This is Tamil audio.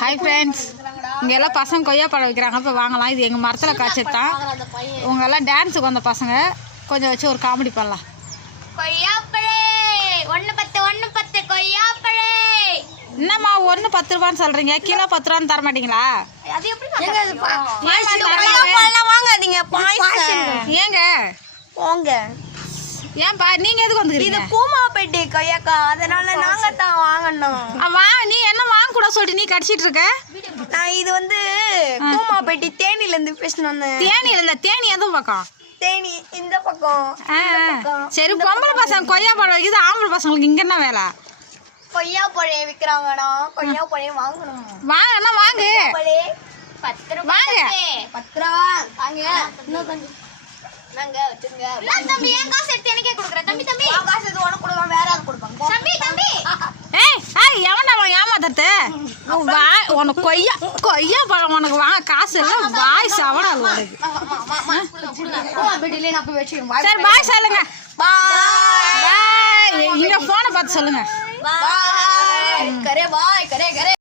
ஹாய் ஃப்ரெண்ட்ஸ், இங்கே எல்லாம் பசங்க கொய்யா பழம் வைக்கிறாங்க. இப்போ வாங்கலாம். இது எங்கள் மரத்தில் காய்ச்சது தான். உங்கெல்லாம் டான்ஸுக்கு வந்த பசங்க கொஞ்சம் வச்சு ஒரு காமெடி பண்ணலாம். கொய்யாப்பழே 1 கொய்யாப்பழே. என்னம்மா 1 10 ரூபான்னு சொல்கிறீங்க? கிலோ 10 ரூபான்னு தர மாட்டீங்களா? அது எப்படி வாங்காதீங்க ஏங்க போங்க. ஏன்பா நீங்கள் எதுக்கு வந்துக்கிறீங்க? இது பூமாப்பேட்டை கொய்யாக்கா, அதனால நாங்க தான் வாங்கணும். நீ என்ன வாங்க கூட சொல்லிட்டு நீ கடிச்சிட்டு இருக்க? நான் இது வந்து பூமாப்பேட்டை தேனில இருந்து பேசணும். தேனி இல்ல, தேனி எதுவும் பக்கம்? தேனி இந்த பக்கம். சரி, பொம்பளை பசங்க கொய்யா பழம் வைக்குது, ஆம்பளை பசங்களுக்கு இங்க என்ன வேலை? கொய்யாப்பழம் விற்கிறாங்கண்ணா, கொய்யாப்பழம் வாங்கணும். வாங்கண்ணா வாங்கு. 10 ரூபாய். வாங்க 10 ரூபா வாங்க. இன்னும் கொஞ்சம் நாங்க வச்சுங்க. தம்பி என் காசு எடுத்து எனக்கே கொடுக்குற. தம்பி காசு எது உனக்கு கொடுப்பாங்க, வேற யாரும் கொடுப்பாங்க. தம்பி ஏய் எவன்டா அவன் ஏமாத்துறது? உனக்கு கொய்யா பழம் உனக்கு வாங்க காசு இல்லை, வாய் சவடா உனக்கு. பூமாப்பேட்டையிலே நான் போய் வச்சுக்கிறேன். சரி பாய் சொல்லுங்க. பாய். இங்க போனை பார்த்து சொல்லுங்க. பாய். கரே பாய். கரே